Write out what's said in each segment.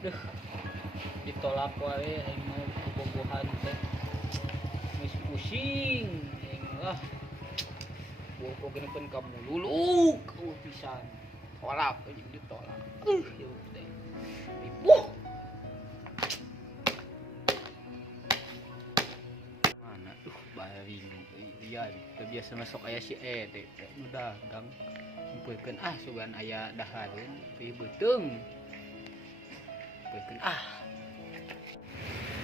Duh, ditolak wae aing mau bobogohan teh. Geus pusing aing lah. Bobo geneupkeun ka mululuk pisan. Tolak anjing ditolak. Yeuh teh. Ibuh. Mana tuh baring iya biasa masuk aya si teh nu dagang ngumpulkeun sugan aya dahareun tapi beuteung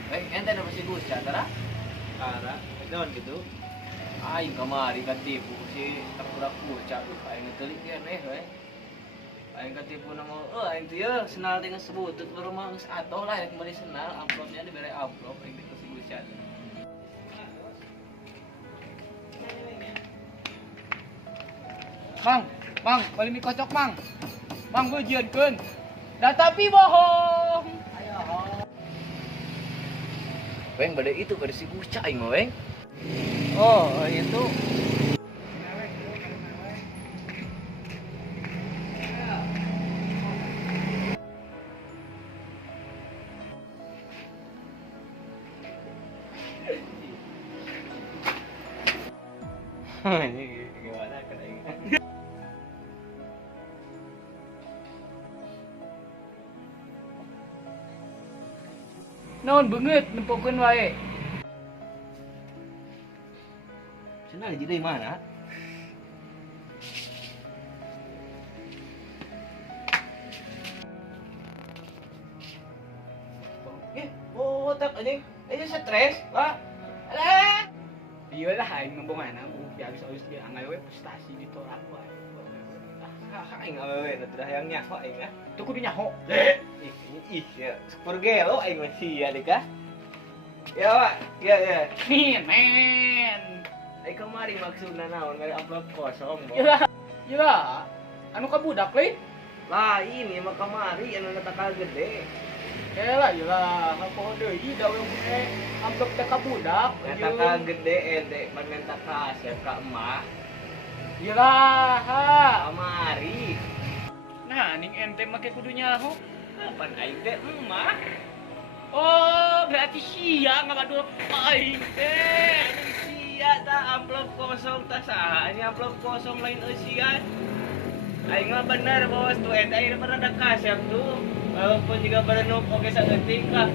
Ente nu masih guca tara? cara naon gitu Aing kamari katipu si terbudak guca. Aing teulik keneh we. Aing katipu na mau aing teh yeuh senal dengan sebutut baru mah geus atoh lah kembali senal amplopnya dibere amplop aing teh si guca. Mang, balik mie kocok, Mang. Mang beujeunkeun. Da tapi bohong. Weng bade itu bade si guca aing mah weng. Oh, itu. Ini gimana kan aing? Naon beungeut nempokeun wae. Senal jadi dari mana? Tak anjing. Aja stres, Pak. Alah. Ieu lah aing ngomongana biasa geus dia anggal we prestasi ditolak wae. Aing awewe nu teu hayang nyaho aing ah. Teu kudu nyaho. Ih, ya, super gelo aing mah sia deh kah? Ya, Pak. Ya. Nih, men. Aing kemari maksudna naon ngari amplop kosong, Bos. Ya. Anu ka budak we. Lain ieu mah kamari anu netakal gede. Yalah, apa deui da we punya amplop teh ka budak. Netakal gede ente pan minta ka Asep ka emak. Yalah. Kamari. Nah, ning ente make kudu nyaho. Pan aing teh emak. Oh, berarti sia ngagadul aing teh. Sia tah amplop kosong tah saha ini amplop kosong lain eusian. Aing mah bener bos tuh ente aing pernah ada kasep tuh. Walaupun juga berenuk oke saeutik lah.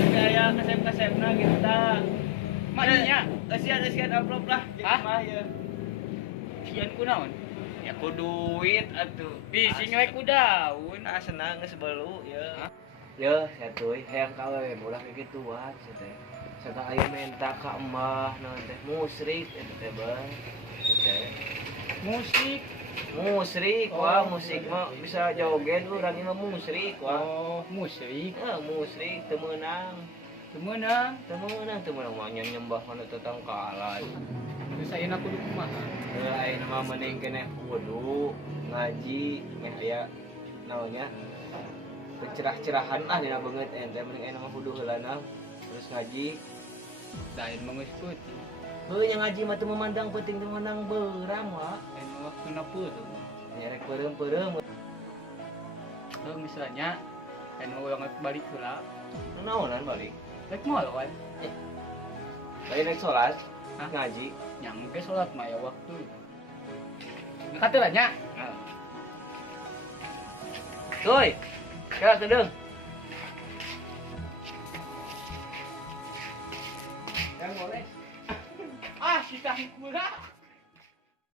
Tapi aya kasep-kasepna gitu tah. Maknya Eusian amplop lah gitu Hah? mah ya. sian kunaon? Ya ku duit atuh. Bising we ku daun. Ah senang geus belu ya. Hah? Ya satuy hayang ka we ulah kagituan teh. Saka aya minta ka embah naon teh musrik eta teh bang. Teh. Musrik wah musik mah bisa joget urang ieu mah musrik wah. Oh, musrik. Musrik teu meunang. Temeunang. Teu meunang mah nyembah kana tetangkalan. Terus ayeuna kudu kumaha? Ayeuna mah mending keneh wudu, ngaji, meh aya naonnya cerah-cerahan lah dina beungeut ente mending ayeuna mah wudu heulana terus ngaji. Lain mah geus peuting. Heuh nya ngaji mah teu memandang penting teu memandang beuram wa. Lain mah waktuna peureum. Nyerek peureum. Heuh misalnya lain mah ulang balik heula. Naonan balik? Rek moal kan? Balik naik salat, Hah? ngaji. Nyangke salat mah aya waktu. Kateulah nya. Tuy. Kira kedeung. Yang boleh. Si tahikula.